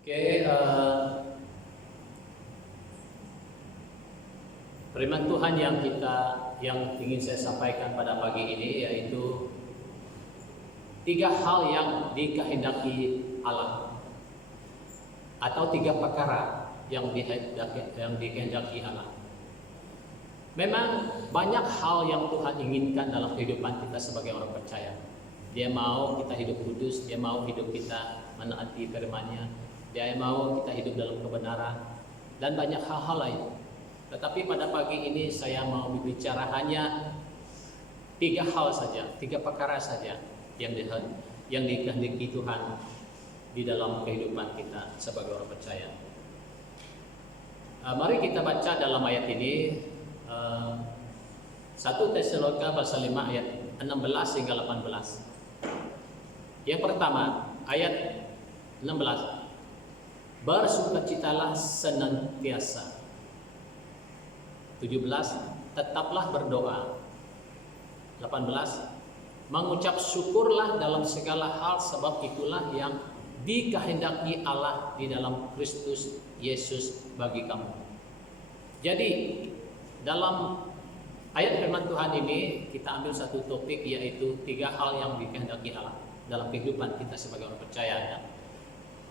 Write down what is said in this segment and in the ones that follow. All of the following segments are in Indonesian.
Oke, firman Tuhan yang ingin saya sampaikan pada pagi ini yaitu tiga hal yang dikehendaki Allah atau tiga perkara yang dikehendaki Allah. Memang banyak hal yang Tuhan inginkan dalam kehidupan kita sebagai orang percaya. Dia mau kita hidup kudus, Dia mau hidup kita menaati firman-Nya, Dia mau kita hidup dalam kebenaran dan banyak hal-hal lain. Tetapi pada pagi ini saya mau berbicara hanya tiga hal saja, tiga perkara saja yang dikehendaki Tuhan di dalam kehidupan kita sebagai orang percaya. Mari kita baca dalam ayat ini 1 Tesalonika pasal 5 ayat 16 hingga 18. Yang pertama, ayat 16. Bersukacitalah senantiasa. 17. Tetaplah berdoa. 18. Mengucap syukurlah dalam segala hal, sebab itulah yang dikehendaki Allah di dalam Kristus Yesus bagi kamu. Jadi dalam ayat firman Tuhan ini kita ambil satu topik, yaitu tiga hal yang dikehendaki Allah dalam kehidupan kita sebagai orang percaya.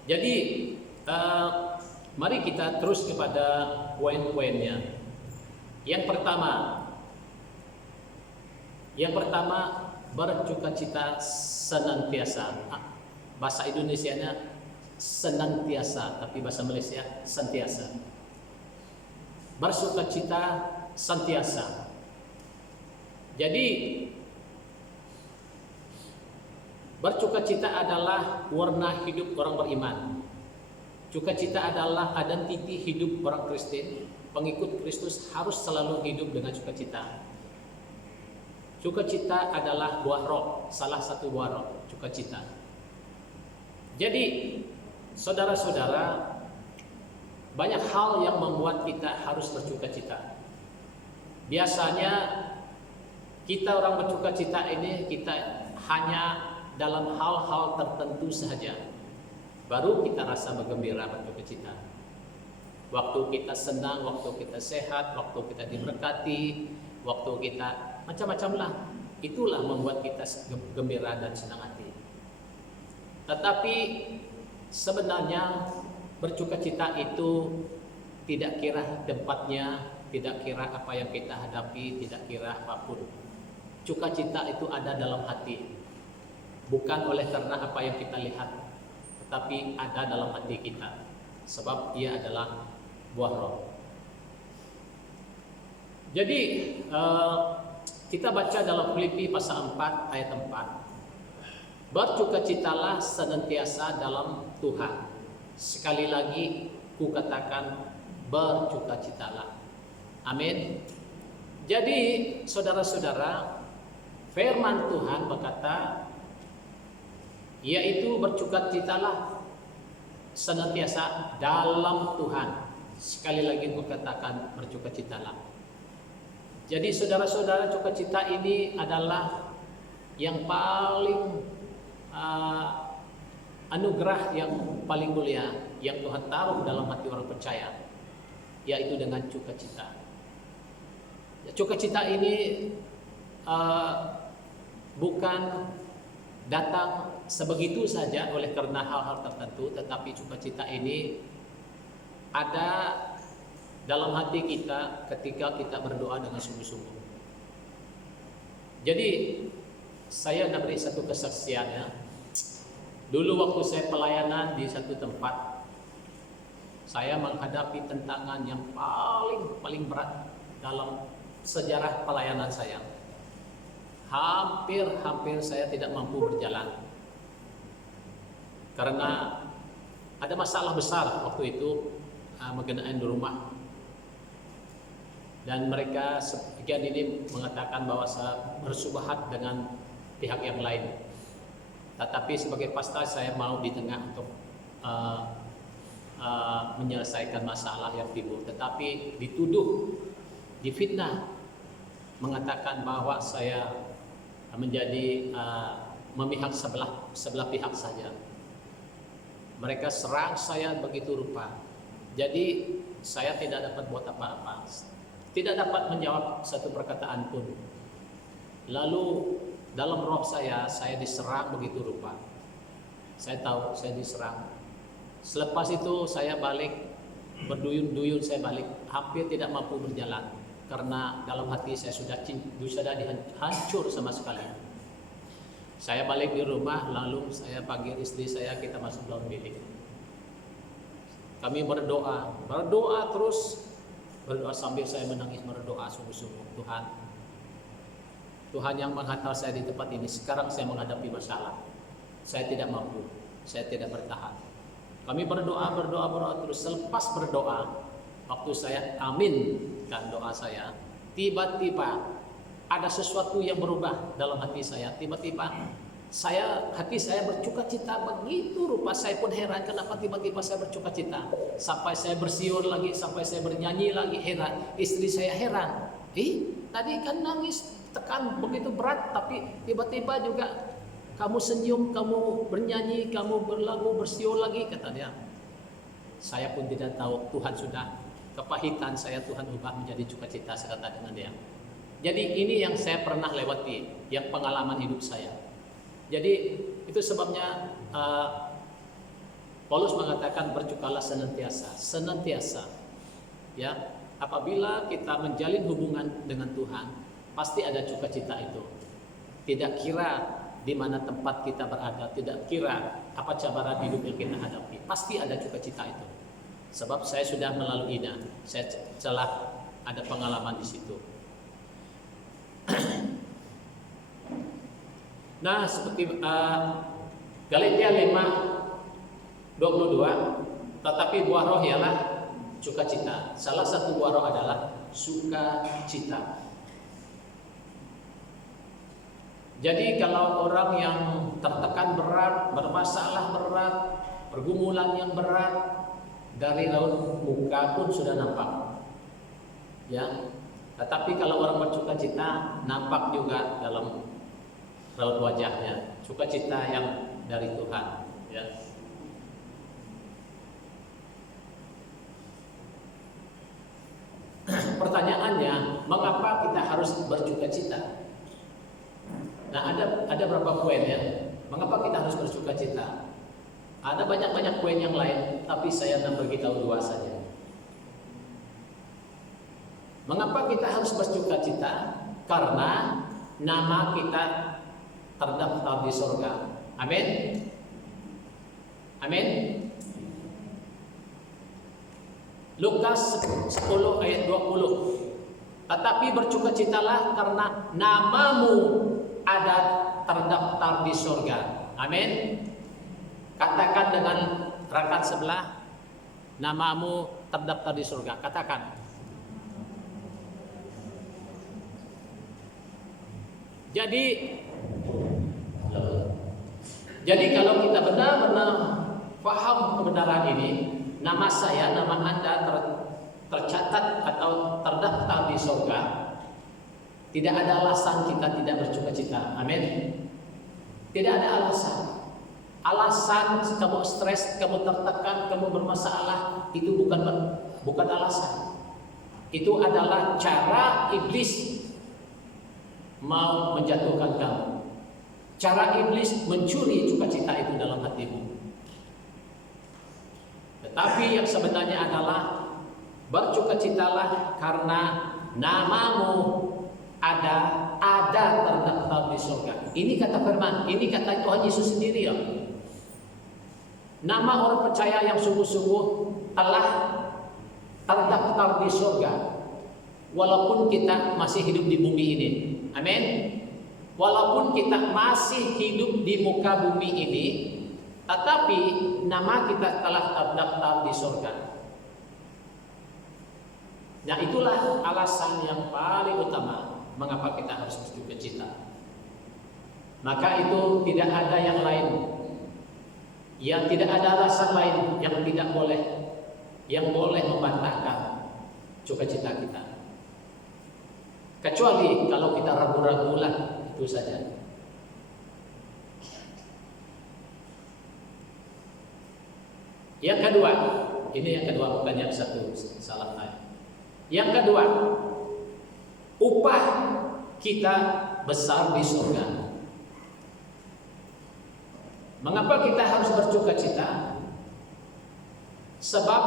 Jadi mari kita terus kepada poin-poinnya. Yang pertama bersukacita senantiasa. Bahasa Indonesianya senantiasa, tapi bahasa Malaysia sentiasa. Bersukacita sentiasa. Jadi bersukacita adalah warna hidup orang beriman. Sukacita adalah identiti hidup orang Kristen. Pengikut Kristus harus selalu hidup dengan sukacita. Sukacita adalah buah roh, salah satu buah roh, sukacita. Jadi, saudara-saudara, banyak hal yang membuat kita harus bersukacita. Biasanya kita orang bersukacita ini kita hanya dalam hal-hal tertentu saja, baru kita rasa bergembira, bersukacita. Waktu kita senang, waktu kita sehat, waktu kita diberkati, waktu kita macam-macam lah, itulah membuat kita gembira dan senang hati. Tetapi sebenarnya bersukacita itu tidak kira tempatnya, tidak kira apa yang kita hadapi, tidak kira apapun. Sukacita itu ada dalam hati, bukan oleh karena apa yang kita lihat, tetapi ada dalam hati kita, sebab ia adalah buah roh. Jadi kita baca dalam Filipi pasal 4 ayat 4. Bersukacitalah senantiasa dalam Tuhan. Sekali lagi ku katakan, bersukacitalah. Amin. Jadi saudara-saudara, firman Tuhan berkata, yaitu bersukacitalah senantiasa dalam Tuhan. Sekali lagi ku katakan, bersukacitalah. Jadi saudara-saudara, sukacita ini adalah yang paling anugerah yang paling mulia yang Tuhan taruh dalam hati orang percaya, yaitu dengan sukacita. Sukacita ini bukan datang sebegitu saja oleh karena hal-hal tertentu, tetapi sukacita ini ada dalam hati kita ketika kita berdoa dengan sungguh-sungguh. Jadi saya nak beri satu kesaksian ya. Dulu waktu saya pelayanan di satu tempat, saya menghadapi tantangan yang paling berat dalam sejarah pelayanan saya. Hampir saya tidak mampu berjalan karena ada masalah besar waktu itu mengenai di rumah. Dan mereka sebagian ini mengatakan bahwa saya bersubahat dengan pihak yang lain. Tetapi sebagai pastor saya mau di tengah untuk menyelesaikan masalah yang timbul. Tetapi dituduh, difitnah, mengatakan bahwa saya menjadi memihak sebelah pihak saja. Mereka serang saya begitu rupa. Jadi saya tidak dapat buat apa-apa, tidak dapat menjawab satu perkataan pun. Lalu dalam roh saya diserang begitu rupa. Saya tahu saya diserang. Selepas itu saya balik, berduyun-duyun saya balik, hampir tidak mampu berjalan karena dalam hati saya sudah hancur sama sekali. Saya balik di rumah, lalu saya panggil istri saya, kita masuk dalam bilik. Kami berdoa terus, berdoa sambil saya menangis, berdoa sungguh-sungguh. Tuhan yang menghantar saya di tempat ini. Sekarang saya menghadapi masalah, saya tidak mampu, saya tidak bertahan. Kami berdoa terus. Selepas berdoa, waktu saya aminkan doa saya, tiba-tiba ada sesuatu yang berubah dalam hati saya. Tiba-tiba hati saya bercukacita begitu rupa. Saya pun heran kenapa tiba-tiba saya bercukacita. Sampai saya bersiul lagi, sampai saya bernyanyi lagi, heran. Istri saya heran. Tadi kan nangis, tekan begitu berat, tapi tiba-tiba juga kamu senyum, kamu bernyanyi, kamu berlagu, bersiul lagi, kata dia. Saya pun tidak tahu, Tuhan sudah kepahitan saya, Tuhan ubah menjadi sukacita, saya kata dengan dia. Jadi ini yang saya pernah lewati, yang pengalaman hidup saya. Jadi itu sebabnya Paulus mengatakan bersukalah senantiasa. Ya, apabila kita menjalin hubungan dengan Tuhan, pasti ada sukacita itu. Tidak kira di mana tempat kita berada, tidak kira apa cabaran hidup yang kita hadapi, pasti ada sukacita itu. Sebab saya sudah melaluinya, saya telah ada pengalaman di situ. Nah, seperti Galatia 5:22, tetapi buah roh ialah sukacita. Salah satu buah roh adalah sukacita. Jadi kalau orang yang tertekan berat, bermasalah berat, pergumulan yang berat, dari raut muka pun sudah nampak. Ya. Tetapi kalau orang bersukacita, nampak juga dalam raut wajahnya, sukacita yang dari Tuhan. Ya. Pertanyaannya, mengapa kita harus bersukacita? Nah, ada berapa poin ya? Mengapa kita harus bersukacita? Ada banyak poin yang lain, tapi saya akan beritahu dua saja. Mengapa kita harus bersukacita? Karena nama kita terdaftar di surga. Amin. Amin. Lukas 10 ayat 20. Tetapi bersukacitalah karena namamu ada terdaftar di surga. Amin. Katakan dengan rekan sebelah, namamu terdaftar di surga. Katakan. Jadi kalau kita benar-benar paham kebenaran ini, nama saya, nama Anda tercatat atau terdaftar di surga, tidak ada alasan kita tidak bersukacita. Amin. Tidak ada alasan. Alasan kamu stres, kamu tertekan, kamu bermasalah, itu bukan alasan. Itu adalah cara iblis mau menjatuhkan kamu. Cara iblis mencuri sukacita itu dalam hatimu. Tetapi yang sebenarnya adalah bersukacitalah karena namamu ada terdaftar di surga. Ini kata firman, ini kata Tuhan Yesus sendiri ya. Nama orang percaya yang sungguh-sungguh telah terdaftar di surga, walaupun kita masih hidup di bumi ini. Amin. Walaupun kita masih hidup di muka bumi ini, tetapi nama kita telah terdaftar di surga. Nah, itulah alasan yang paling utama mengapa kita harus bersukacita. Maka itu tidak ada yang lain. Ya, tidak ada alasan lain yang boleh membantahkan sukacita kita. Kecuali kalau kita ragu-ragu lah, itu saja. Yang kedua, ini yang kedua, bukan yang satu, salah saya. Yang kedua, upah kita besar di surga. Mengapa kita harus bersuka cita? Sebab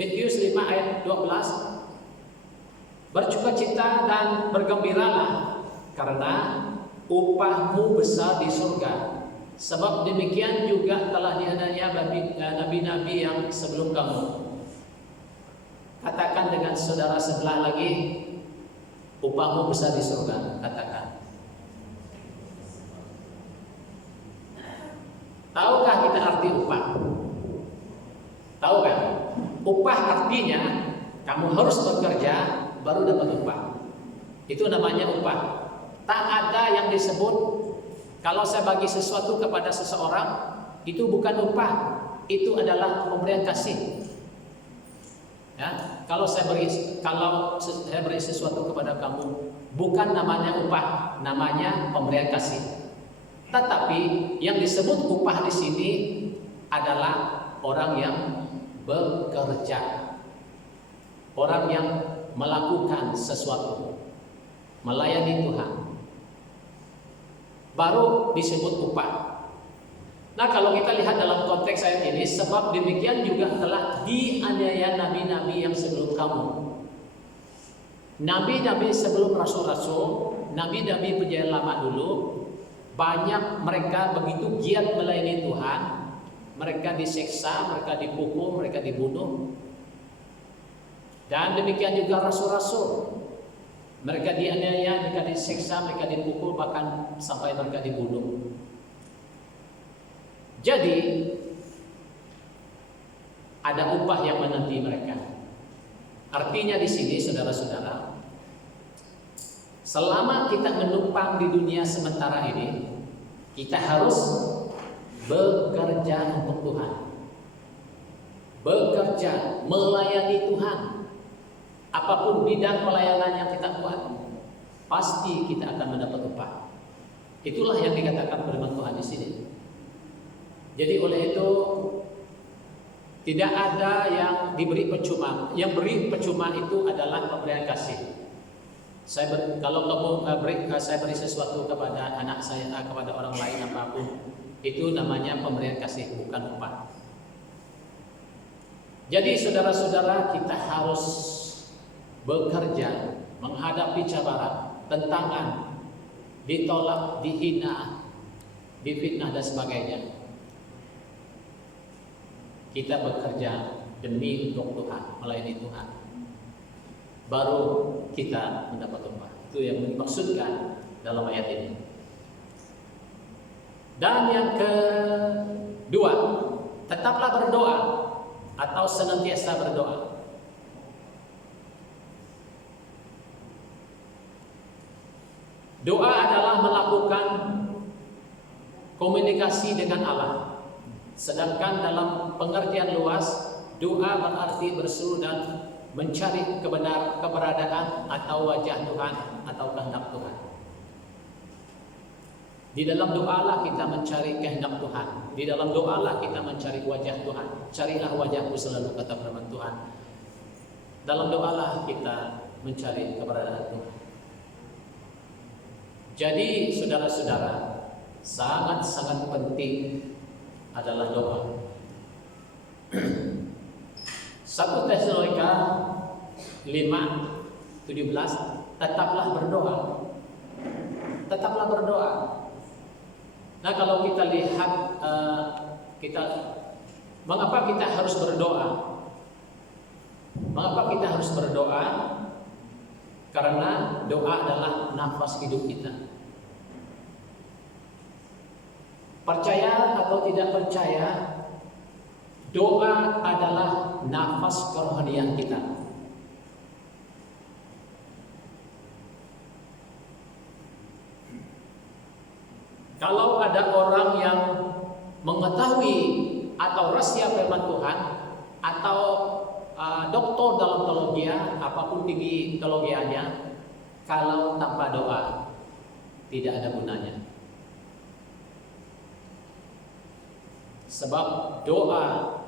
Matius 5 ayat 12, bersuka cita dan bergembiralah karena upahmu besar di surga. Sebab demikian juga telah dianiaya nabi-nabi yang sebelum kamu. Katakan dengan saudara sebelah lagi, upahmu besar di surga. Katakan. Tahukah kita arti upah? Tahu kan? Upah artinya kamu harus bekerja baru dapat upah. Itu namanya upah. Tak ada yang disebut kalau saya bagi sesuatu kepada seseorang itu bukan upah, itu adalah pemberian kasih. Ya, kalau saya beri sesuatu kepada kamu bukan namanya upah, namanya pemberian kasih. Tetapi yang disebut upah di sini adalah orang yang bekerja, orang yang melakukan sesuatu, melayani Tuhan, baru disebut upah. Nah, kalau kita lihat dalam konteks ayat ini, sebab demikian juga telah dianiaya nabi-nabi yang sebelum kamu. Nabi-nabi sebelum rasul-rasul, nabi-nabi perjanjian lama dulu, banyak mereka begitu giat melayani Tuhan. Mereka disiksa, mereka dipukul, mereka dibunuh. Dan demikian juga rasul-rasul. Mereka dianiaya, mereka disiksa, mereka dipukul, bahkan sampai mereka dibunuh. Jadi ada upah yang menanti mereka. Artinya di sini, saudara-saudara, selama kita menumpang di dunia sementara ini, kita harus bekerja untuk Tuhan, bekerja melayani Tuhan. Apapun bidang pelayanan yang kita buat, pasti kita akan mendapat upah. Itulah yang dikatakan firman Tuhan di sini. Jadi oleh itu tidak ada yang diberi percuma. Yang beri percuma itu adalah pemberian kasih. Kalau kamu saya beri sesuatu kepada anak saya, kepada orang lain apapun, itu namanya pemberian kasih, bukan upah. Jadi saudara-saudara, kita harus bekerja menghadapi cabaran, tentangan, ditolak, dihina, difitnah dan sebagainya. Kita bekerja demi untuk Tuhan, melayani Tuhan, baru kita mendapat upah. Itu yang dimaksudkan dalam ayat ini. Dan yang kedua, tetaplah berdoa atau senantiasa berdoa. Doa adalah melakukan komunikasi dengan Allah. Sedangkan dalam pengertian luas, doa berarti berseru dan mencari keberadaan atau wajah Tuhan atau kehendak Tuhan. Di dalam doalah kita mencari kehendak Tuhan. Di dalam doalah kita mencari wajah Tuhan. Carilah wajahku selalu, kata firman Tuhan. Dalam doalah kita mencari keberadaan Tuhan. Jadi saudara-saudara, sangat-sangat penting adalah doa. 1 Tesalonika 5:17, tetaplah berdoa. Tetaplah berdoa. Nah, kalau kita lihat mengapa kita harus berdoa? Mengapa kita harus berdoa? Karena doa adalah nafas hidup kita. Percaya atau tidak percaya, doa adalah nafas kerohanian kita. Kalau ada orang yang mengetahui atau rahasia firman Tuhan atau doktor dalam teologi, apapun tinggi teologianya, kalau tanpa doa tidak ada gunanya. Sebab doa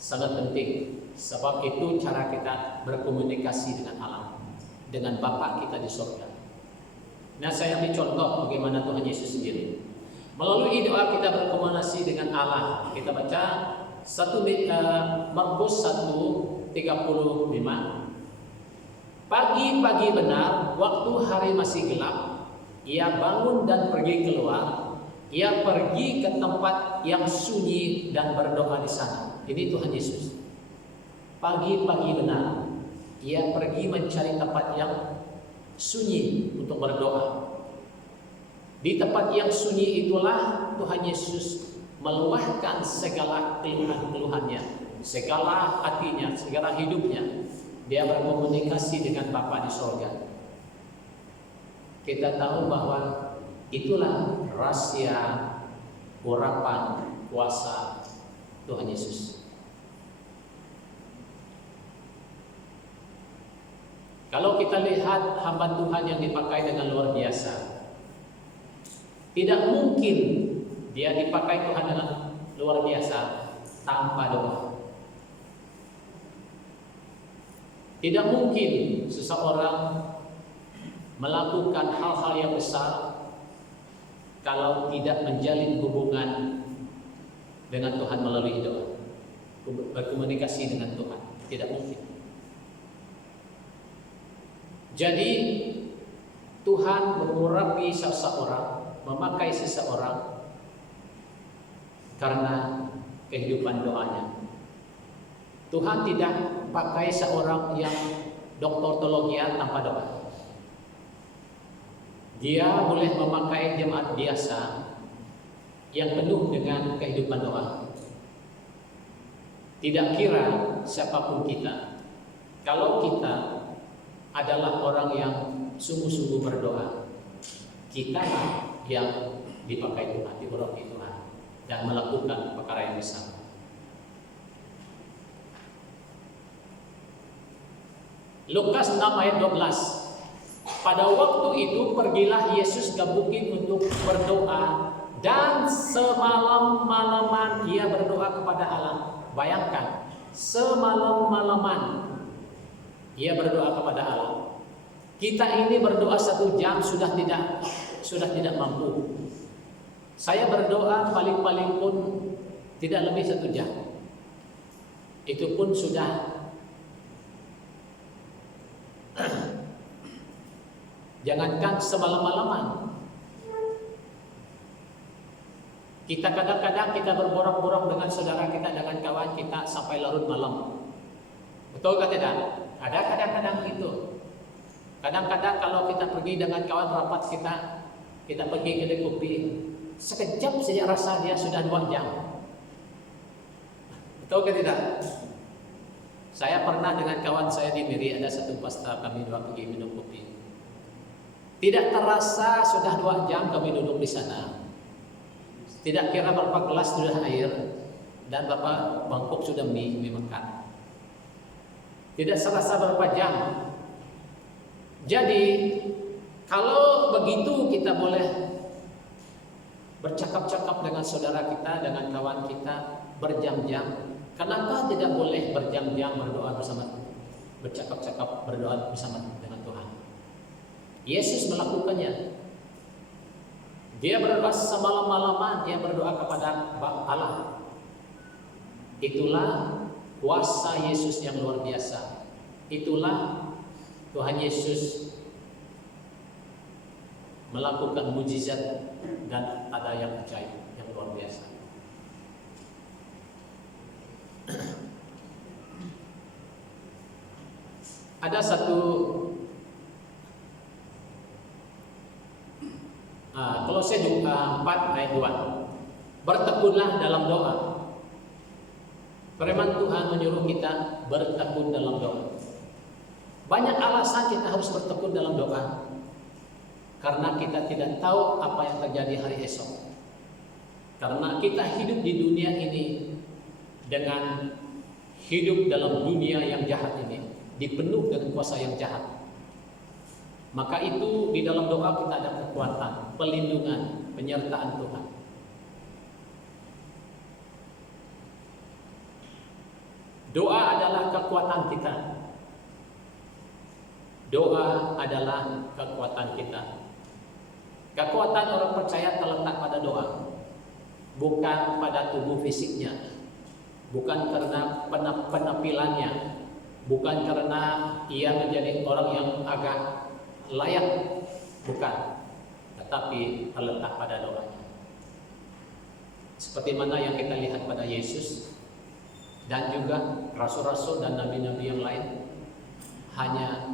sangat penting. Sebab itu cara kita berkomunikasi dengan Allah, dengan Bapa kita di surga. Nah, saya ambil contoh bagaimana Tuhan Yesus sendiri. Melalui doa kita berkomunikasi dengan Allah. Kita baca Markus 1:35. Pagi-pagi benar, waktu hari masih gelap, ia bangun dan pergi keluar. Ia pergi ke tempat yang sunyi dan berdoa di sana. Ini Tuhan Yesus. Pagi-pagi benar, ia pergi mencari tempat yang sunyi untuk berdoa. Di tempat yang sunyi itulah Tuhan Yesus meluahkan segala keluhan-keluhannya, segala hatinya, segala hidupnya. Dia berkomunikasi dengan Bapa di surga. Kita tahu bahwa itulah rahasia urapan kuasa Tuhan Yesus. Kalau kita lihat hamba Tuhan yang dipakai dengan luar biasa, tidak mungkin dia dipakai Tuhan dengan luar biasa tanpa doa. Tidak mungkin seseorang melakukan hal-hal yang besar kalau tidak menjalin hubungan dengan Tuhan melalui doa, berkomunikasi dengan Tuhan. Tidak mungkin. Jadi Tuhan mengurapi seseorang, memakai seseorang karena kehidupan doanya. Tuhan tidak pakai seorang yang doktor-teologian tanpa doa. Dia boleh memakai jemaat biasa yang penuh dengan kehidupan doa. Tidak kira siapapun kita, kalau kita adalah orang yang sungguh-sungguh berdoa, kita yang dipakai Tuhan, diurapi Tuhan, dan melakukan perkara yang besar. Lukas 6 ayat 12. Pada waktu itu pergilah Yesus ke bukit untuk berdoa, dan semalam-malaman ia berdoa kepada Allah. Bayangkan, semalam-malaman ia berdoa kepada Allah. Kita ini berdoa 1 jam sudah tidak mampu. Saya berdoa paling-paling pun tidak lebih 1 jam. Itu pun sudah jangankan semalam-malaman. Kita kadang-kadang kita berborok-borok dengan saudara kita, dengan kawan kita sampai larut malam. Betul kan tidak? Ada kadang-kadang itu. Kadang-kadang kalau kita pergi dengan kawan rapat kita pergi kedai kopi, sekejap saja rasa dia sudah 2 jam. Betul kan tidak? Saya pernah dengan kawan saya di Miri, ada satu pesta, kami 2 pergi minum kopi. Tidak terasa sudah 2 jam kami duduk di sana. Tidak kira berapa gelas sudah air dan berapa mangkuk sudah mie makan. Tidak serasa berapa jam. Jadi kalau begitu kita boleh bercakap-cakap dengan saudara kita, dengan kawan kita berjam-jam. Kenapa tidak boleh berjam-jam berdoa bersama, bercakap-cakap berdoa bersama dengan Tuhan? Yesus melakukannya. Dia berdoa semalam-malaman, dia berdoa kepada Allah. Itulah kuasa Yesus yang luar biasa. Itulah Tuhan Yesus melakukan mujizat dan ada yang ajaib, yang luar biasa. Ada satu Kolose 4 ayat 2. Bertekunlah dalam doa. Firman Tuhan menyuruh kita bertekun dalam doa. Banyak alasan kita harus bertekun dalam doa. Karena kita tidak tahu apa yang terjadi hari esok. Karena kita hidup di dunia ini dengan hidup dalam dunia yang jahat ini, dipenuh dengan kuasa yang jahat. Maka itu di dalam doa kita ada kekuatan, perlindungan, penyertaan Tuhan. Doa adalah kekuatan kita. Doa adalah kekuatan kita. Kekuatan orang percaya terletak pada doa, bukan pada tubuh fisiknya, bukan karena penampilannya, bukan karena ia menjadi orang yang agak layak, bukan, tetapi terletak pada doanya. Seperti mana yang kita lihat pada Yesus dan juga rasul-rasul dan nabi-nabi yang lain, hanya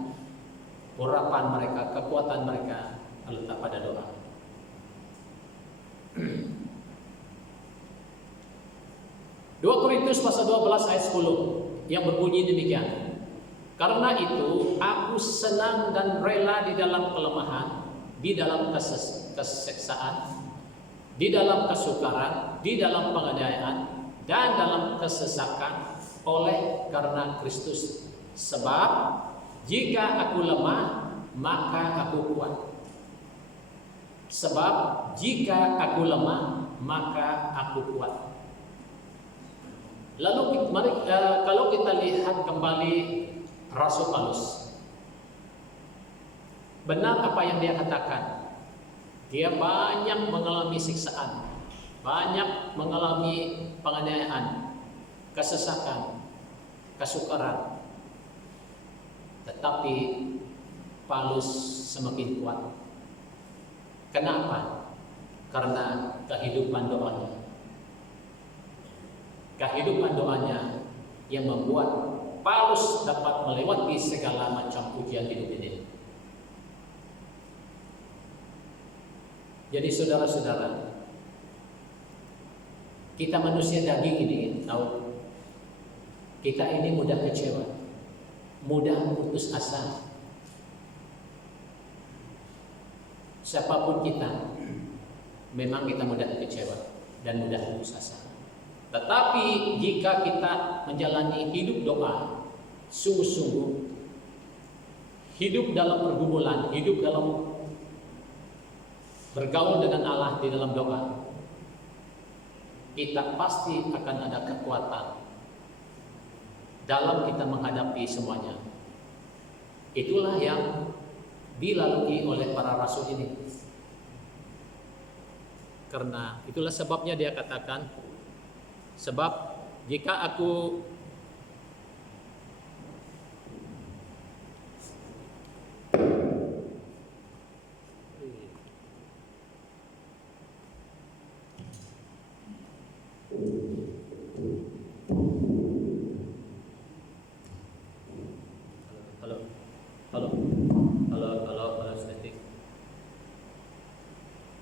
urapan mereka, kekuatan mereka terletak pada doa. 2 Korintus pasal 12 ayat 10 yang berbunyi demikian. Karena itu aku senang dan rela di dalam kelemahan, di dalam keseksaan, di dalam kesukaran, di dalam penganiayaan, dan dalam kesesakan oleh karena Kristus. Sebab jika aku lemah, maka aku kuat. Sebab jika aku lemah, maka aku kuat. Lalu kalau kita lihat kembali Rasul Paulus, benar apa yang dia katakan. Dia banyak mengalami siksaan, banyak mengalami penganiayaan, kesesakan, kesukaran. Tetapi Paulus semakin kuat. Kenapa? Karena kehidupan doanya. Kehidupan doanya yang membuat Paulus dapat melewati segala macam ujian hidup ini. Jadi saudara-saudara, kita manusia daging ini tahu, kita ini mudah kecewa, mudah putus asa. Siapapun kita, memang kita mudah kecewa dan mudah putus asa. Tetapi jika kita menjalani hidup doa, sungguh-sungguh, hidup dalam pergumulan, hidup dalam bergaul dengan Allah di dalam doa, kita pasti akan ada kekuatan dalam kita menghadapi semuanya. Itulah yang dilalui oleh para rasul ini. Karena itulah sebabnya dia katakan, sebab jika aku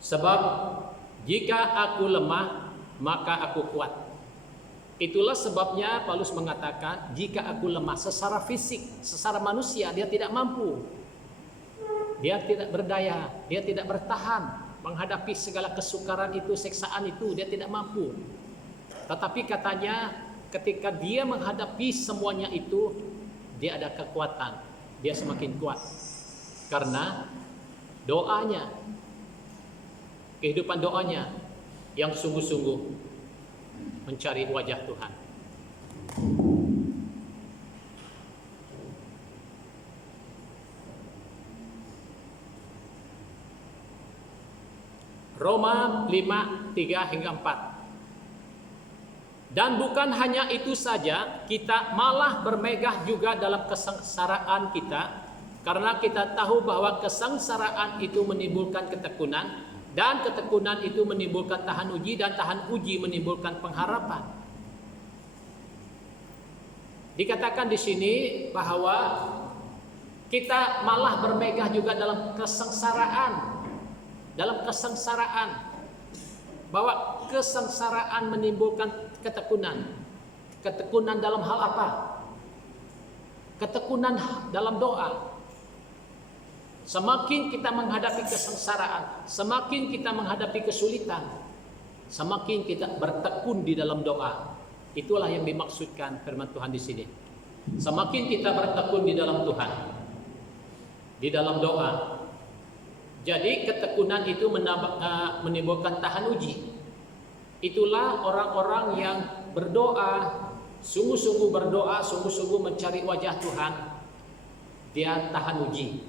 sebab jika aku lemah, maka aku kuat. Itulah sebabnya Paulus mengatakan, jika aku lemah secara fisik, secara manusia, dia tidak mampu. Dia tidak berdaya, dia tidak bertahan menghadapi segala kesukaran itu, siksaan itu, dia tidak mampu. Tetapi katanya, ketika dia menghadapi semuanya itu, dia ada kekuatan, dia semakin kuat. Karena doanya, kehidupan doanya yang sungguh-sungguh mencari wajah Tuhan. Roma 5:3 hingga 4. Dan bukan hanya itu saja, kita malah bermegah juga dalam kesengsaraan kita, karena kita tahu bahwa kesengsaraan itu menimbulkan ketekunan, dan ketekunan itu menimbulkan tahan uji, dan tahan uji menimbulkan pengharapan. Dikatakan di sini bahwa kita malah bermegah juga dalam kesengsaraan. Dalam kesengsaraan. Bahwa kesengsaraan menimbulkan ketekunan. Ketekunan dalam hal apa? Ketekunan dalam doa. Semakin kita menghadapi kesengsaraan, semakin kita menghadapi kesulitan, semakin kita bertekun di dalam doa. Itulah yang dimaksudkan firman Tuhan di sini. Semakin kita bertekun di dalam Tuhan, di dalam doa. Jadi ketekunan itu menimbulkan tahan uji. Itulah orang-orang yang berdoa sungguh-sungguh berdoa, sungguh-sungguh mencari wajah Tuhan, dia tahan uji.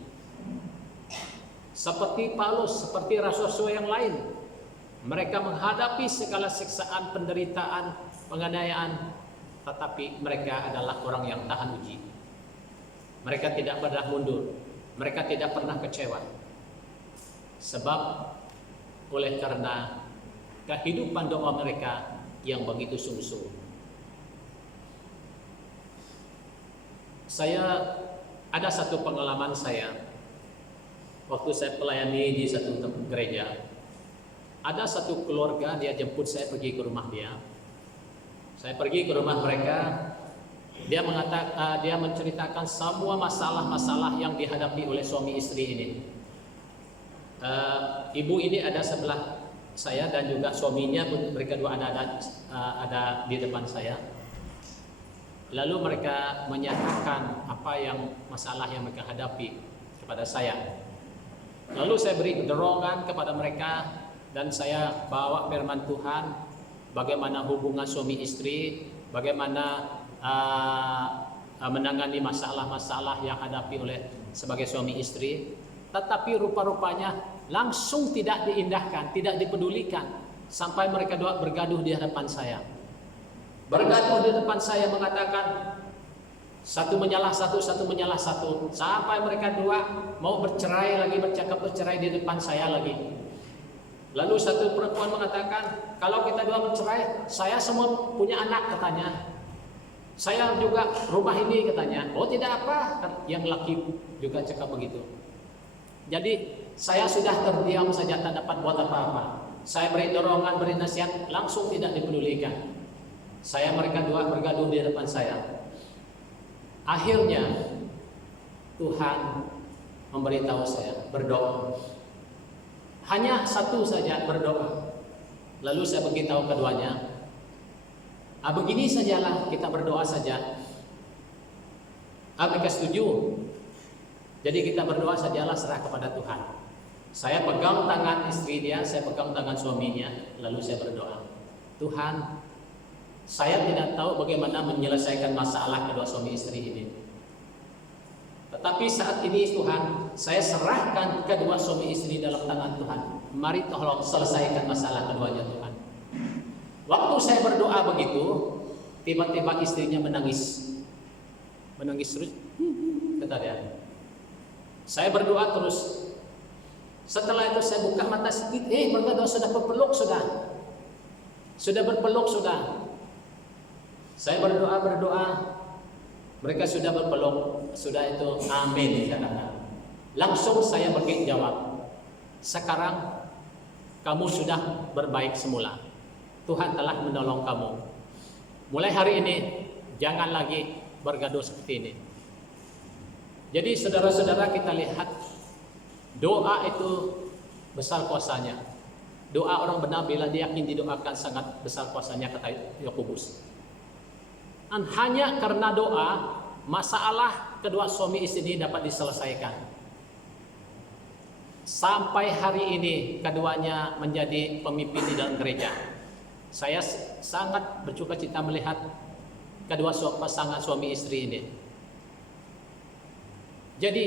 Seperti Paulus, seperti rasul-rasul yang lain, mereka menghadapi segala siksaan, penderitaan, penganiayaan, tetapi mereka adalah orang yang tahan uji. Mereka tidak pernah mundur, mereka tidak pernah kecewa. Sebab oleh karena kehidupan doa mereka yang begitu sungguh-sungguh. Saya ada satu pengalaman saya waktu saya pelayani di satu gereja. Ada satu keluarga, dia jemput saya pergi ke rumah dia. Saya pergi ke rumah mereka. Dia menceritakan semua masalah-masalah yang dihadapi oleh suami istri ini. Ibu ini ada sebelah saya dan juga suaminya, mereka dua ada di depan saya. Lalu mereka menyatakan apa yang masalah yang mereka hadapi kepada saya. Lalu saya beri dorongan kepada mereka dan saya bawa firman Tuhan, bagaimana hubungan suami istri, bagaimana menangani masalah-masalah yang hadapi oleh sebagai suami istri. Tetapi rupa-rupanya langsung tidak diindahkan, tidak dipedulikan, sampai mereka dua bergaduh di hadapan saya. Bergaduh di depan saya, mengatakan satu menyalah satu, satu menyalah satu, sampai mereka dua mau bercerai lagi, bercerai di depan saya lagi. Lalu satu perempuan mengatakan, kalau kita dua bercerai, saya semua punya anak katanya. Saya juga rumah ini katanya. Oh tidak apa, yang laki juga cakap begitu. Jadi saya sudah terdiam saja, tak dapat buat apa-apa. Saya beri dorongan, beri nasihat, langsung tidak dipedulikan. Mereka dua bergaduh di depan saya. Akhirnya Tuhan memberitahu saya berdoa. Hanya satu saja berdoa. Lalu saya beritahu keduanya, begini sajalah, kita berdoa saja. Mereka setuju. Jadi kita berdoa sajalah, serah kepada Tuhan. Saya pegang tangan istri dia, saya pegang tangan suaminya, lalu saya berdoa. Tuhan, saya tidak tahu bagaimana menyelesaikan masalah kedua suami istri ini. Tetapi saat ini Tuhan, saya serahkan kedua suami istri dalam tangan Tuhan. Mari tolong selesaikan masalah keduanya Tuhan. Waktu saya berdoa begitu, tiba-tiba istrinya menangis. Menangis terus, kata dia. Saya berdoa terus. Setelah itu saya buka mata sedikit, mereka sudah berpeluk sudah. Sudah berpeluk sudah. Saya berdoa, mereka sudah berpeluk, sudah itu amin katakan. Langsung saya beri jawab, sekarang kamu sudah berbaik semula. Tuhan telah menolong kamu. Mulai hari ini jangan lagi bergaduh seperti ini. Jadi saudara-saudara, kita lihat doa itu besar kuasanya. Doa orang benar bila dia yakin didoakan sangat besar kuasanya, kata Yakobus. Dan hanya karena doa, masalah kedua suami istri ini dapat diselesaikan. Sampai hari ini keduanya menjadi pemimpin di dalam gereja. Saya sangat bercukacita melihat kedua pasangan suami istri ini. Jadi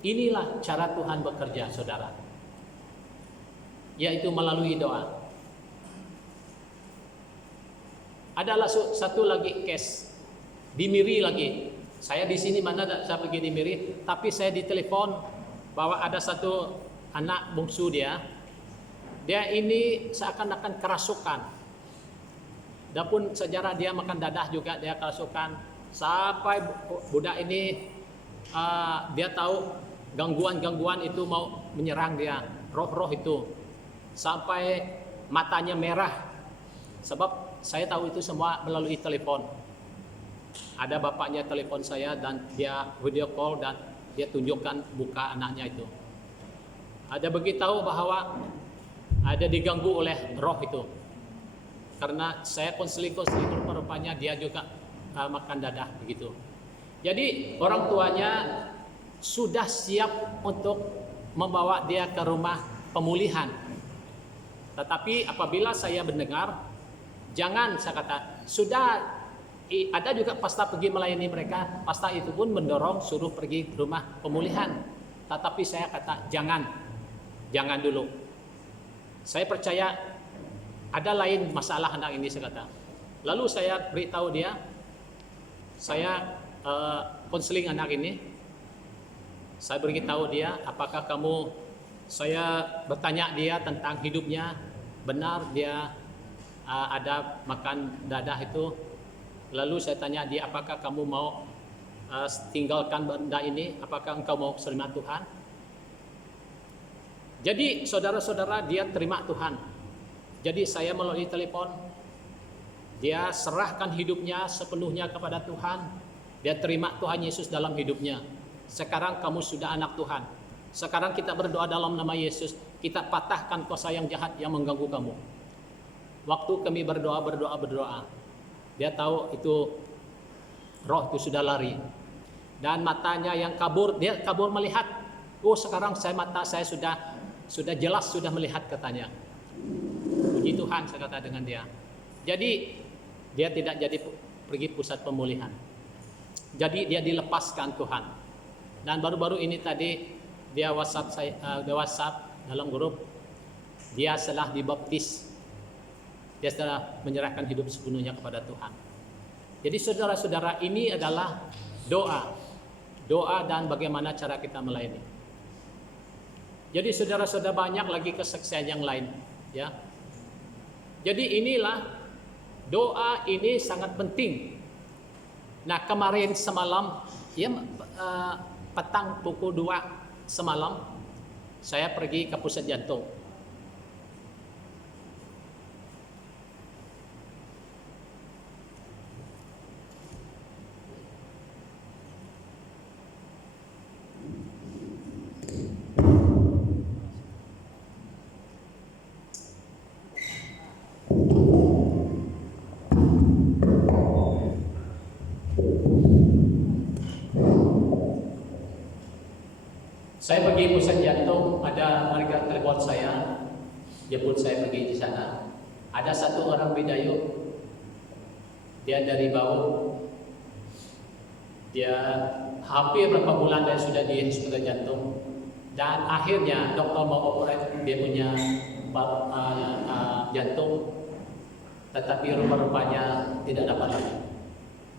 inilah cara Tuhan bekerja, saudara, yaitu melalui doa. Adalah satu lagi case di Miri lagi. Saya di sini mana saya pergi di Miri, tapi saya ditelepon bahwa ada satu anak bungsu dia ini seakan-akan kerasukan. Adapun sejarah dia makan dadah juga, dia kerasukan. Sampai budak ini dia tahu gangguan-gangguan itu mau menyerang dia, roh-roh itu. Sampai matanya merah. Sebab saya tahu itu semua melalui telepon. Ada bapaknya telepon saya dan dia video call dan dia tunjukkan buka anaknya itu. Ada beritahu bahwa ada diganggu oleh roh itu. Karena saya konseling rupanya dia juga makan dadah begitu. Jadi orang tuanya sudah siap untuk membawa dia ke rumah pemulihan. Tetapi apabila saya mendengar, jangan, saya kata, sudah ada juga pastor pergi melayani mereka, pastor itu pun mendorong suruh pergi ke rumah pemulihan. Tetapi saya kata jangan dulu. Saya percaya ada lain masalah anak ini, saya kata. Lalu saya beritahu dia, saya konseling anak ini. Saya beritahu dia, apakah saya bertanya dia tentang hidupnya, benar dia ada makan dadah itu. Lalu saya tanya dia, apakah kamu mau tinggalkan benda ini, apakah engkau mau terima Tuhan? Jadi saudara-saudara, dia terima Tuhan. Jadi saya melalui telepon, dia serahkan hidupnya sepenuhnya kepada Tuhan. Dia terima Tuhan Yesus dalam hidupnya. Sekarang kamu sudah anak Tuhan. Sekarang kita berdoa dalam nama Yesus. Kita patahkan kuasa yang jahat yang mengganggu kamu. Waktu kami berdoa. Dia tahu itu roh itu sudah lari. Dan matanya yang kabur, dia kabur melihat. Oh, sekarang mata saya sudah jelas, sudah melihat, katanya. Puji Tuhan, saya kata dengan dia. Jadi dia tidak jadi pergi pusat pemulihan. Jadi dia dilepaskan Tuhan. Dan baru-baru ini tadi dia WhatsApp dalam grup, dia setelah dibaptis, dia setelah menyerahkan hidup sepenuhnya kepada Tuhan. Jadi saudara-saudara, ini adalah doa dan bagaimana cara kita melayani. Jadi saudara-saudara, banyak lagi kesaksian yang lain, ya. Jadi inilah doa ini sangat penting. Nah, kemarin semalam, ya, petang pukul 2 semalam, saya pergi ke pusat jantung. Saya pergi pusat jantung, ada warga telepon saya, jemput saya pergi di sana. Ada satu orang Bidayuh, dia dari Bau, dia hampir berapa bulan dia sudah di hospital jantung, dan akhirnya dokter mau operasi dia punya jantung, tetapi rupa-rupanya tidak dapat lagi.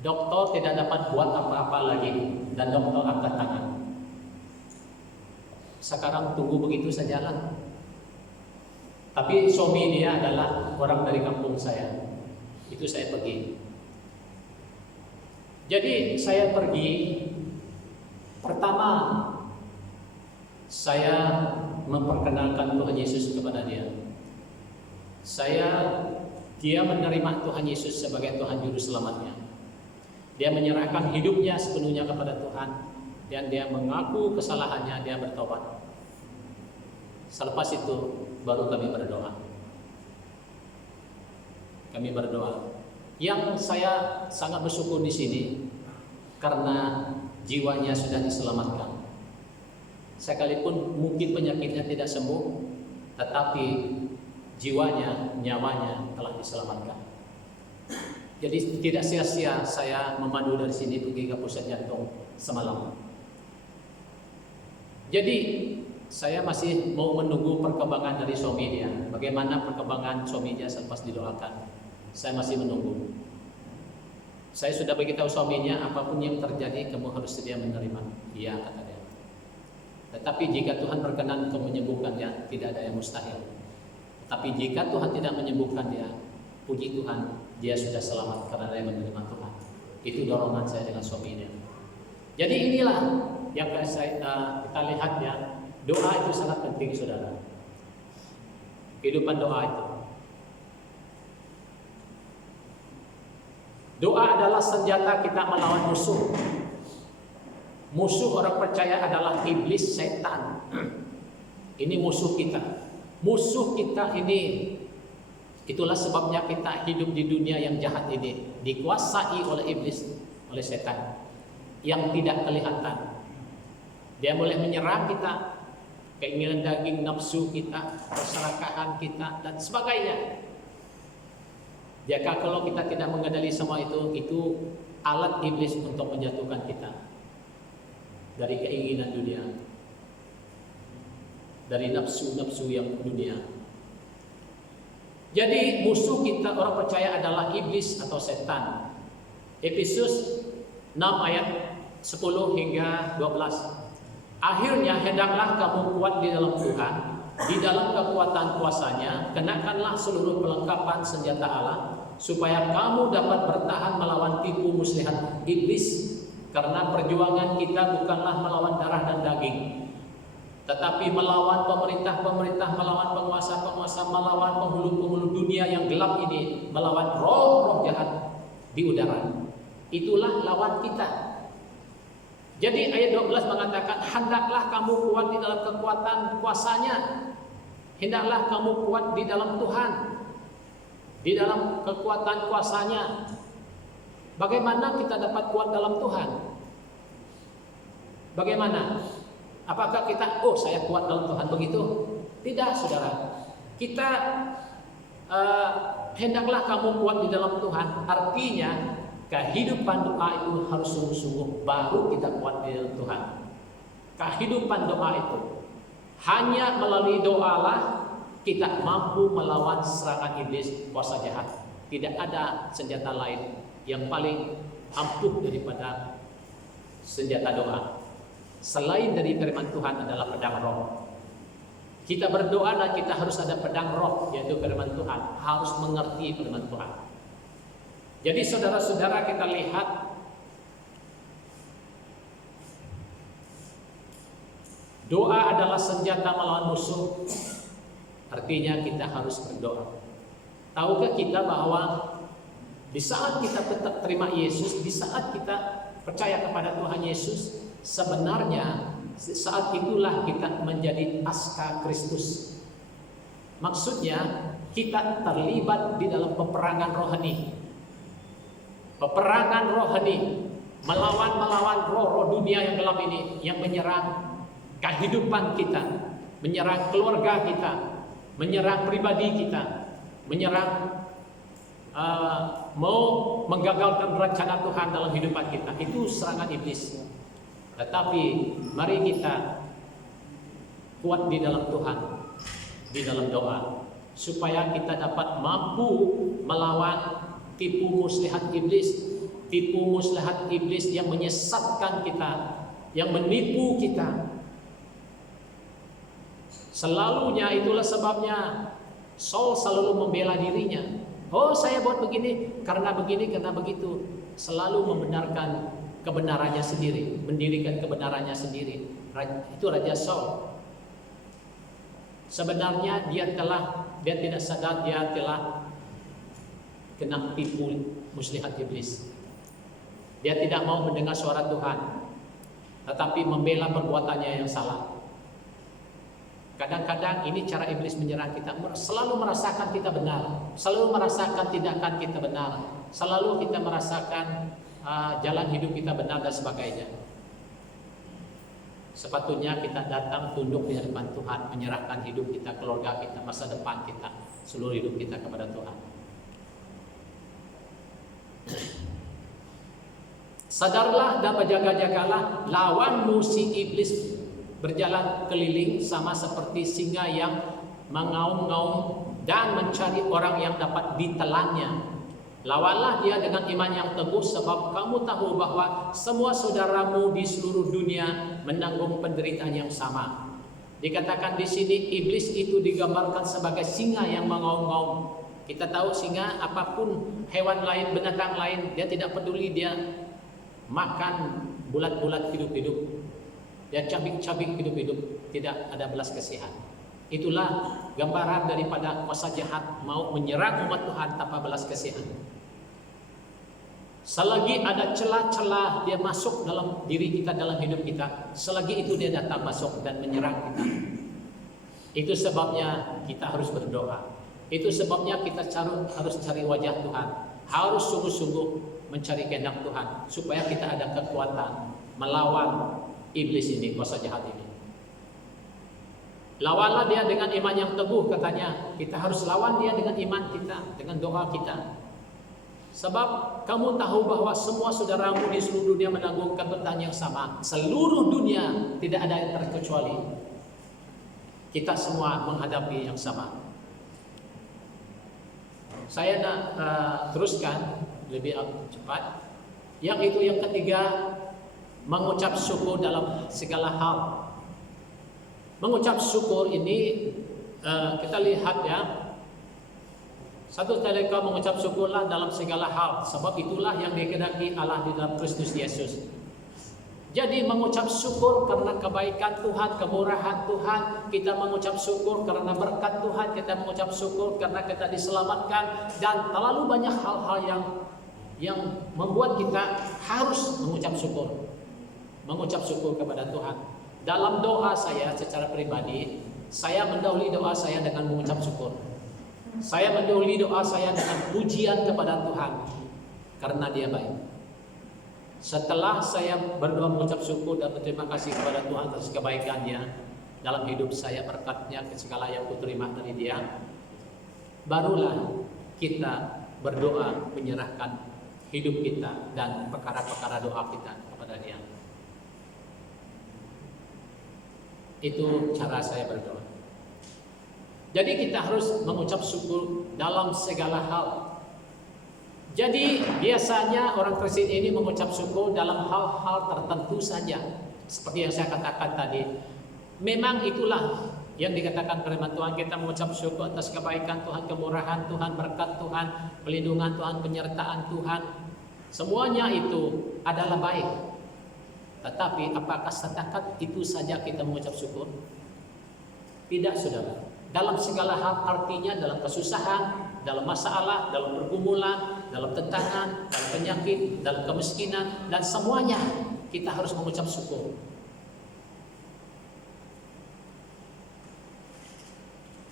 Dokter tidak dapat buat apa-apa lagi, dan dokter angkat tangan. Sekarang tunggu begitu sajalah. Tapi suami dia adalah orang dari kampung saya. Itu saya pergi. Jadi saya pergi, pertama saya memperkenalkan Tuhan Yesus kepada dia. Dia menerima Tuhan Yesus sebagai Tuhan Juru Selamatnya. Dia menyerahkan hidupnya sepenuhnya kepada Tuhan. Dan dia mengaku kesalahannya, dia bertobat. Selepas itu baru kami berdoa. Yang saya sangat bersyukur di sini karena jiwanya sudah diselamatkan. Sekalipun mungkin penyakitnya tidak sembuh, tetapi jiwanya, nyawanya telah diselamatkan. Jadi tidak sia-sia saya memandu dari sini pergi ke pusat jantung semalam. Jadi saya masih mau menunggu perkembangan dari suami dia. Bagaimana perkembangan suaminya selepas didoakan? Saya masih menunggu. Saya sudah beritahu suaminya, apapun yang terjadi kamu harus sedia menerima. Iya, kata dia. Tetapi jika Tuhan berkenan untuk menyembuhkannya, tidak ada yang mustahil. Tapi jika Tuhan tidak menyembuhkan dia, puji Tuhan, dia sudah selamat karena dia menerima Tuhan. Itu dorongan saya dengan suaminya. Jadi inilah yang kita lihat, ya, doa itu sangat penting, saudara. Kehidupan doa itu. Doa adalah senjata kita melawan musuh. Musuh orang percaya adalah iblis, setan. Ini musuh kita. Musuh kita ini, itulah sebabnya kita hidup di dunia yang jahat ini, dikuasai oleh iblis, oleh setan yang tidak kelihatan. Dia boleh menyerang kita, keinginan daging, nafsu kita, keserakahan kita, dan sebagainya. Jika kalau kita tidak mengenali semua itu alat iblis untuk menjatuhkan kita dari keinginan dunia, dari nafsu-nafsu yang dunia. Jadi musuh kita orang percaya adalah iblis atau setan. Efesus 6 ayat 10 hingga 12. Akhirnya hendaklah kamu kuat di dalam Tuhan, di dalam kekuatan kuasa-Nya, kenakanlah seluruh perlengkapan senjata Allah, supaya kamu dapat bertahan melawan tipu muslihat iblis. Karena perjuangan kita bukanlah melawan darah dan daging, tetapi melawan pemerintah-pemerintah, melawan penguasa-penguasa, melawan penghulu-penghulu dunia yang gelap ini, melawan roh-roh jahat di udara. Itulah lawan kita. Jadi ayat 12 mengatakan, hendaklah kamu kuat di dalam kekuatan kuasa-Nya. Hendaklah kamu kuat di dalam Tuhan, di dalam kekuatan kuasa-Nya. Bagaimana kita dapat kuat dalam Tuhan? Bagaimana? Apakah kita, saya kuat dalam Tuhan begitu? Tidak, saudara. Kita hendaklah kamu kuat di dalam Tuhan. Artinya kehidupan doa itu harus sungguh-sungguh, baru kita kuat di dalam Tuhan. Kehidupan doa itu hanya melalui doalah kita mampu melawan serangan iblis, kuasa jahat. Tidak ada senjata lain yang paling ampuh daripada senjata doa. Selain dari firman Tuhan adalah pedang roh. Kita berdoa dan kita harus ada pedang roh, yaitu firman Tuhan. Harus mengerti firman Tuhan. Jadi saudara-saudara, kita lihat doa adalah senjata melawan musuh. Artinya kita harus berdoa. Tahukah kita bahwa di saat kita tetap terima Yesus, di saat kita percaya kepada Tuhan Yesus, sebenarnya saat itulah kita menjadi pasca Kristus. Maksudnya kita terlibat di dalam peperangan rohani. Peperangan rohani melawan roh-roh dunia yang gelap ini, yang menyerang kehidupan kita, menyerang keluarga kita, menyerang pribadi kita, menyerang mau menggagalkan rencana Tuhan dalam kehidupan kita. Itu serangan iblis. Tetapi mari kita kuat di dalam Tuhan, di dalam doa, supaya kita dapat mampu melawan tipu muslihat iblis yang menyesatkan kita, yang menipu kita. Selalunya itulah sebabnya Saul selalu membela dirinya. Saya buat begini karena begitu. Selalu membenarkan kebenarannya sendiri, mendirikan kebenarannya sendiri. Itu Raja Saul. Sebenarnya dia tidak sadar dia telah kena tipu muslihat iblis. Dia tidak mau mendengar suara Tuhan, tetapi membela perbuatannya yang salah. Kadang-kadang ini cara iblis menyerang kita, selalu merasakan kita benar, selalu merasakan tindakan kita benar, selalu kita merasakan jalan hidup kita benar dan sebagainya. Sepatutnya kita datang tunduk di hadapan Tuhan, menyerahkan hidup kita, keluarga kita, masa depan kita, seluruh hidup kita kepada Tuhan. Sadarlah dan berjaga-jagalah, lawan musuh iblis berjalan keliling sama seperti singa yang mengaum-ngaum dan mencari orang yang dapat ditelannya. Lawanlah dia dengan iman yang teguh, sebab kamu tahu bahwa semua saudaramu di seluruh dunia menanggung penderitaan yang sama. Dikatakan di sini iblis itu digambarkan sebagai singa yang mengaum-ngaum. Kita tahu singa, apapun hewan lain, binatang lain, dia tidak peduli, dia makan bulat-bulat hidup-hidup. Dia cabik-cabik hidup-hidup, tidak ada belas kasihan. Itulah gambaran daripada kuasa jahat mau menyerang umat Tuhan tanpa belas kasihan. Selagi ada celah-celah dia masuk dalam diri kita, dalam hidup kita, selagi itu dia datang masuk dan menyerang kita. Itu sebabnya kita harus berdoa. Itu sebabnya kita harus cari wajah Tuhan. Harus sungguh-sungguh mencari kehendak Tuhan, supaya kita ada kekuatan melawan iblis ini, kuasa jahat ini. Lawanlah dia dengan iman yang teguh, katanya. Kita harus lawan dia dengan iman kita, dengan doa kita. Sebab kamu tahu bahwa semua saudaramu di seluruh dunia menanggung kebenaran yang sama. Seluruh dunia, tidak ada yang terkecuali. Kita semua menghadapi yang sama. Saya nak teruskan lebih cepat. Yang ketiga, mengucap syukur dalam segala hal. Mengucap syukur ini kita lihat ya. Satu kali kau mengucap syukurlah dalam segala hal, sebab itulah yang dikehendaki Allah di dalam Kristus Yesus. Jadi mengucap syukur karena kebaikan Tuhan, kemurahan Tuhan, kita mengucap syukur karena berkat Tuhan, kita mengucap syukur karena kita diselamatkan, dan terlalu banyak hal-hal yang membuat kita harus mengucap syukur. Mengucap syukur kepada Tuhan. Dalam doa saya secara pribadi, saya mendahului doa saya dengan mengucap syukur. Saya mendahului doa saya dengan pujian kepada Tuhan karena Dia baik. Setelah saya berdoa mengucap syukur dan berterima kasih kepada Tuhan atas kebaikan-Nya dalam hidup saya, berkat-Nya, segala yang kuterima dari Dia, barulah kita berdoa menyerahkan hidup kita dan perkara-perkara doa kita kepada Dia. Itu cara saya berdoa. Jadi kita harus mengucap syukur dalam segala hal. Jadi biasanya orang Kristen ini mengucap syukur dalam hal-hal tertentu saja. Seperti yang saya katakan tadi. Memang itulah yang dikatakan firman Tuhan, kita mengucap syukur atas kebaikan Tuhan, kemurahan Tuhan, berkat Tuhan, pelindungan Tuhan, penyertaan Tuhan. Semuanya itu adalah baik. Tetapi apakah setakat itu saja kita mengucap syukur? Tidak, saudara. Dalam segala hal, artinya dalam kesusahan, dalam masalah, dalam pergumulan, dalam tentangan, dalam penyakit, dalam kemiskinan, dan semuanya kita harus mengucap syukur.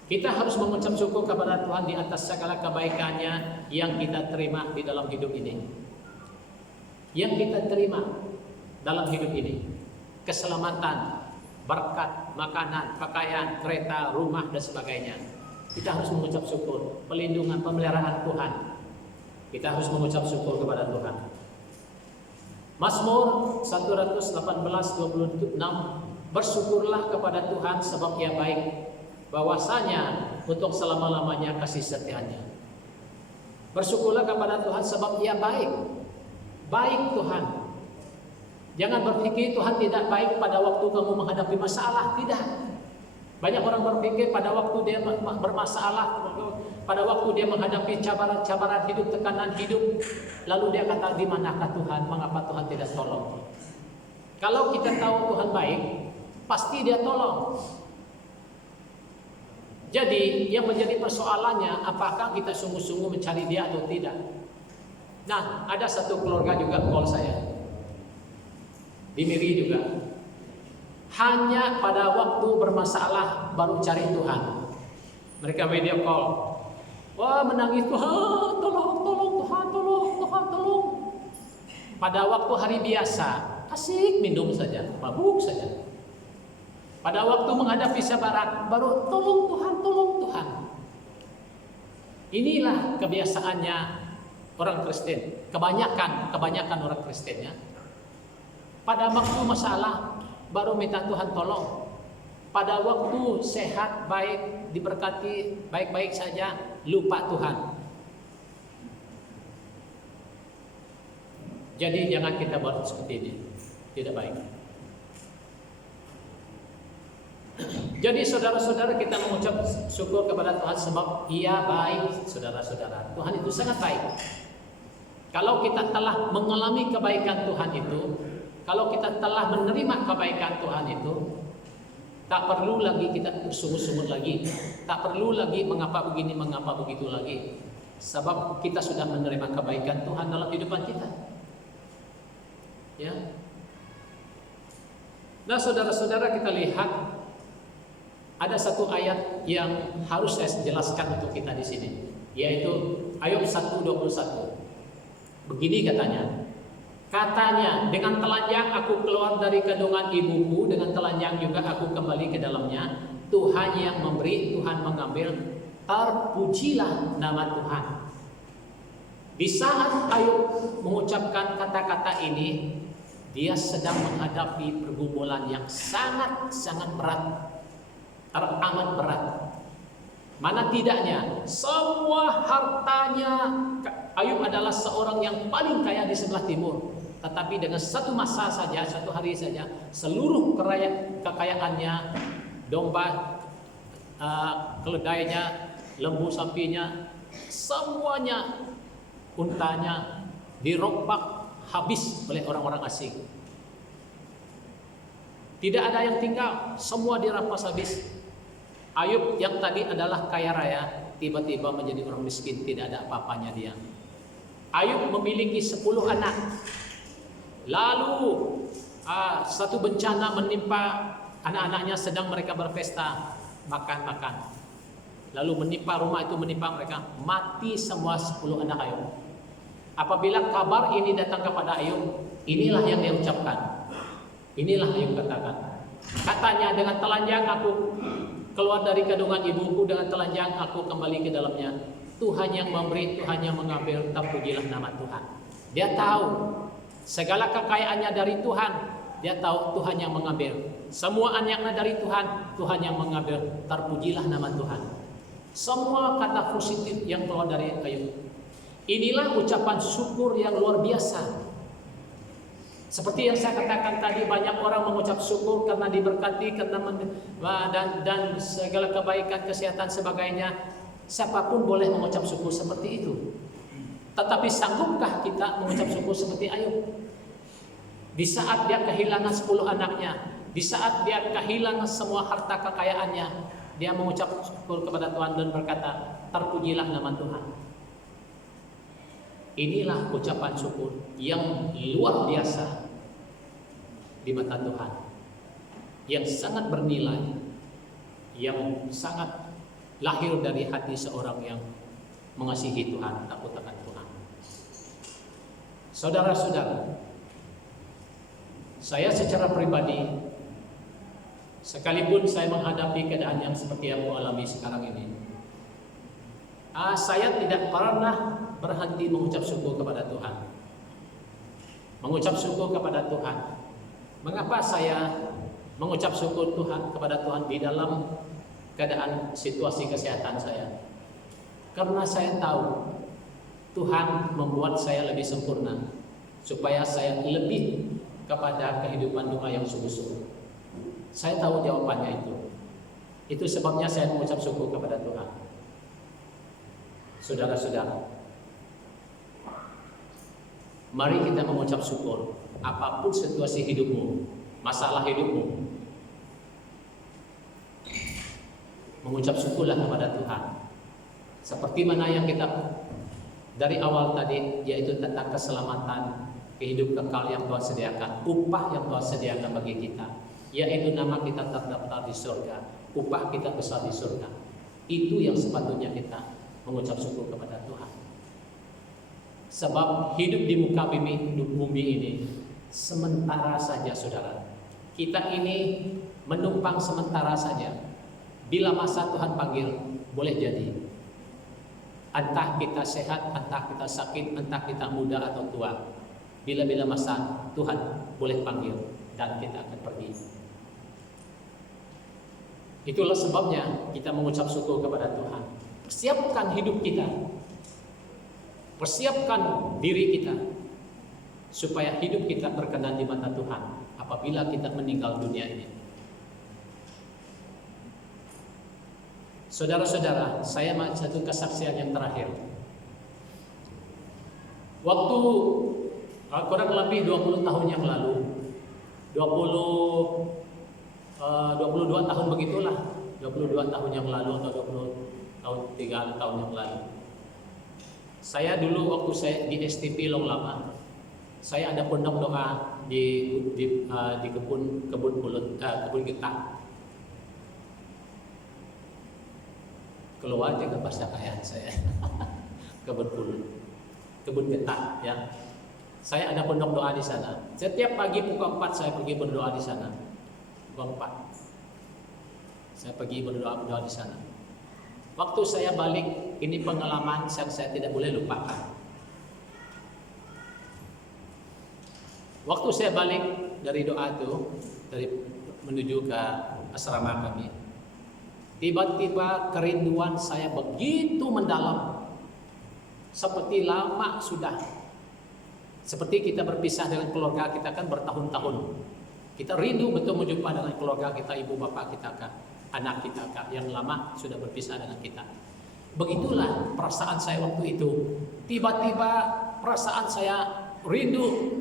Kita harus mengucap syukur kepada Tuhan di atas segala kebaikan-Nya yang kita terima di dalam hidup ini. Yang kita terima dalam hidup ini. Keselamatan, berkat, makanan, pakaian, kereta, rumah, dan sebagainya. Kita harus mengucap syukur. Pelindungan, pemeliharaan Tuhan. Kita harus mengucap syukur kepada Tuhan. Mazmur 118:26, bersyukurlah kepada Tuhan sebab Ia baik, bahwasanya untuk selama-lamanya kasih setia-Nya. Bersyukurlah kepada Tuhan sebab Ia baik. Baik Tuhan. Jangan berpikir Tuhan tidak baik pada waktu kamu menghadapi masalah. Tidak. Banyak orang berpikir pada waktu dia bermasalah, pada waktu dia menghadapi cabaran hidup, tekanan hidup, lalu dia kata, di manakah Tuhan? Mengapa Tuhan tidak tolong? Kalau kita tahu Tuhan baik, pasti Dia tolong. Jadi yang menjadi persoalannya, apakah kita sungguh-sungguh mencari Dia atau tidak? Nah, ada satu keluarga juga call saya di Miri juga. Hanya pada waktu bermasalah baru cari Tuhan. Mereka video call. Wah, menangis, Tuhan, tolong Tuhan, tolong. Pada waktu hari biasa, asik minum saja, mabuk saja. Pada waktu menghadapi cabaran, baru tolong Tuhan. Inilah kebiasaannya orang Kristen. Kebanyakan orang Kristen ya. Pada waktu masalah baru minta Tuhan tolong. Pada waktu sehat, baik, diberkati, baik-baik saja, lupa Tuhan. Jadi jangan kita buat seperti ini. Tidak baik. Jadi saudara-saudara, kita mengucap syukur kepada Tuhan sebab Ia baik, saudara-saudara. Tuhan itu sangat baik. Kalau kita telah mengalami kebaikan Tuhan itu, kalau kita telah menerima kebaikan Tuhan itu, tak perlu lagi kita bersungut-sungut lagi. Tak perlu lagi mengapa begini, mengapa begitu lagi. Sebab kita sudah menerima kebaikan Tuhan dalam kehidupan kita. Ya. Nah, saudara-saudara, kita lihat ada satu ayat yang harus saya jelaskan untuk kita di sini, yaitu Ayub 1:21. Begini katanya, dengan telanjang aku keluar dari kandungan ibuku, dengan telanjang juga aku kembali ke dalamnya. Tuhan yang memberi, Tuhan mengambil, terpujilah nama Tuhan. Di saat Ayub mengucapkan kata-kata ini, dia sedang menghadapi pergumulan yang sangat-sangat berat, teramat berat. Mana tidaknya, semua hartanya, Ayub adalah seorang yang paling kaya di sebelah timur. Tetapi dengan satu masa saja, satu hari saja, seluruh kekayaannya, domba, keledainya, lembu sapinya, semuanya, untanya dirompak habis oleh orang-orang asing. Tidak ada yang tinggal, semua dirampas habis. Ayub yang tadi adalah kaya raya, tiba-tiba menjadi orang miskin, tidak ada apa-apanya dia. Ayub memiliki 10 anak. Lalu satu bencana menimpa anak-anaknya, sedang mereka berpesta, makan-makan. Lalu menimpa rumah itu, menimpa mereka, mati semua 10 anak Ayub. Apabila kabar ini datang kepada Ayub, inilah yang dia ucapkan. Inilah Ayub katakan. Katanya, dengan telanjang aku keluar dari kandungan ibuku, dengan telanjang aku kembali ke dalamnya. Tuhan yang memberi, Tuhan yang mengambil, terpujilah nama Tuhan. Dia tahu segala kekayaannya dari Tuhan. Dia tahu Tuhan yang mengambil. Semua anaknya dari Tuhan, Tuhan yang mengambil, terpujilah nama Tuhan. Semua kata positif yang keluar dari Ayub. Inilah ucapan syukur yang luar biasa. Seperti yang saya katakan tadi, banyak orang mengucap syukur karena diberkati, dan segala kebaikan, kesehatan, sebagainya. Siapapun boleh mengucap syukur seperti itu. Tetapi sanggupkah kita mengucap syukur seperti Ayub? Di saat dia kehilangan 10 anaknya, di saat dia kehilangan semua harta kekayaannya, dia mengucap syukur kepada Tuhan dan berkata, terpujilah nama Tuhan. Inilah ucapan syukur yang luar biasa di mata Tuhan, yang sangat bernilai, yang sangat lahir dari hati seorang yang mengasihi Tuhan, takut akan Tuhan. Saudara-saudara, saya secara pribadi, sekalipun saya menghadapi keadaan yang seperti yang saya alami sekarang ini, saya tidak pernah berhenti mengucap syukur kepada Tuhan. Mengucap syukur kepada Tuhan. Mengapa saya mengucap syukur kepada Tuhan di dalam keadaan situasi kesehatan saya? Karena saya tahu Tuhan membuat saya lebih sempurna, supaya saya lebih kepada kehidupan doa yang sungguh-sungguh. Saya tahu jawabannya itu. Itu sebabnya saya mengucap syukur kepada Tuhan. Saudara-saudara, mari kita mengucap syukur. Apapun situasi hidupmu, masalah hidupmu, mengucap syukurlah kepada Tuhan. Seperti mana yang kita dari awal tadi, yaitu tentang keselamatan, kehidupan kekal yang Tuhan sediakan, upah yang Tuhan sediakan bagi kita, yaitu nama kita terdaftar di surga, upah kita besar di surga. Itu yang sepatutnya kita mengucap syukur kepada Tuhan. Sebab hidup di muka bumi ini sementara saja, saudara. Kita ini menumpang sementara saja. Bila masa Tuhan panggil, boleh jadi. Entah kita sehat, entah kita sakit, entah kita muda atau tua. Bila masa Tuhan boleh panggil dan kita akan pergi. Itulah sebabnya kita mengucap syukur kepada Tuhan. Persiapkan hidup kita. Persiapkan diri kita supaya hidup kita berkenan di mata Tuhan apabila kita meninggal dunia ini. Saudara-saudara, saya satu kesaksian yang terakhir. Waktu kurang lebih 20 tahun yang lalu, 22 tahun begitulah, 22 tahun yang lalu atau 3 tahun yang lalu. Saya dulu waktu saya di STP Long Lama, saya ada pondok doa di kebun getah. Keluar aja ke bahasa kaya saya. kebun getah ya. Saya ada pondok doa di sana. Setiap pagi pukul 4 saya pergi berdoa di sana. Pukul 4. Saya pergi berdoa di sana. Waktu saya balik, ini pengalaman yang saya tidak boleh lupakan. Waktu saya balik dari doa itu, dari menuju ke asrama kami, tiba-tiba kerinduan saya begitu mendalam, seperti lama sudah. Seperti kita berpisah dengan keluarga kita kan bertahun-tahun. Kita rindu betul menjumpa dengan keluarga kita, ibu bapak kita kan, anak kita kan, yang lama sudah berpisah dengan kita. Begitulah perasaan saya waktu itu. Tiba-tiba perasaan saya rindu.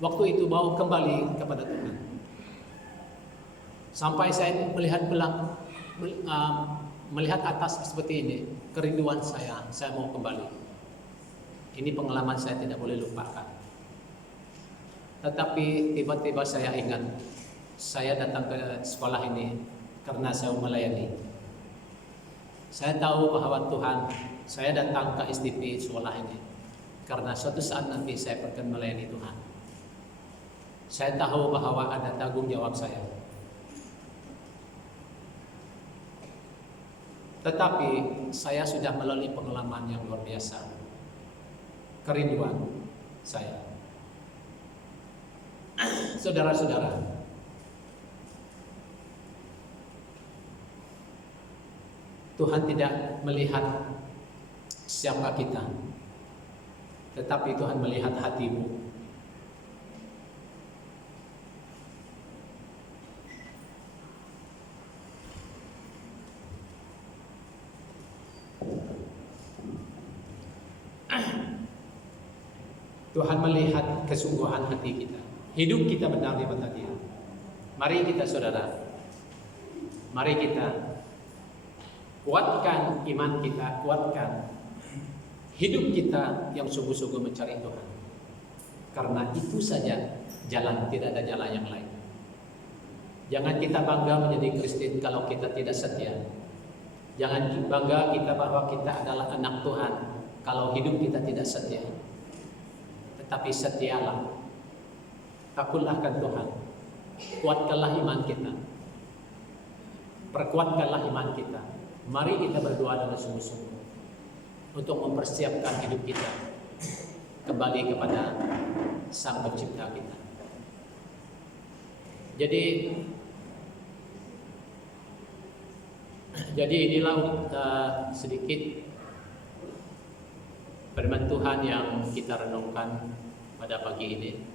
Waktu itu mau kembali kepada Tuhan. Sampai saya melihat atas seperti ini, kerinduan saya mau kembali. Ini pengalaman saya tidak boleh lupakan. Tetapi tiba-tiba saya ingat, saya datang ke sekolah ini karena saya melayani. Saya tahu bahwa Tuhan, saya datang ke SDP sekolah ini karena suatu saat nanti saya akan melayani Tuhan. Saya tahu bahwa ada tanggung jawab saya. Tetapi saya sudah melalui pengalaman yang luar biasa. Kerinduan saya. Saudara-saudara, Tuhan tidak melihat siapa kita, tetapi Tuhan melihat hatimu. Tuhan melihat kesungguhan hati kita. Hidup kita benar di mata Dia. Mari kita saudara, mari kita kuatkan iman kita, kuatkan hidup kita yang sungguh-sungguh mencari Tuhan. Karena itu saja jalan, tidak ada jalan yang lain. Jangan kita bangga menjadi Kristen kalau kita tidak setia. Jangan bangga kita bahwa kita adalah anak Tuhan kalau hidup kita tidak setia. Tetapi setialah, takutlah akan Tuhan, kuatkanlah iman kita, perkuatkanlah iman kita. Mari kita berdoa dengan sungguh-sungguh untuk mempersiapkan hidup kita kembali kepada Sang Pencipta kita. Jadi inilah sedikit firman Tuhan yang kita renungkan pada pagi ini.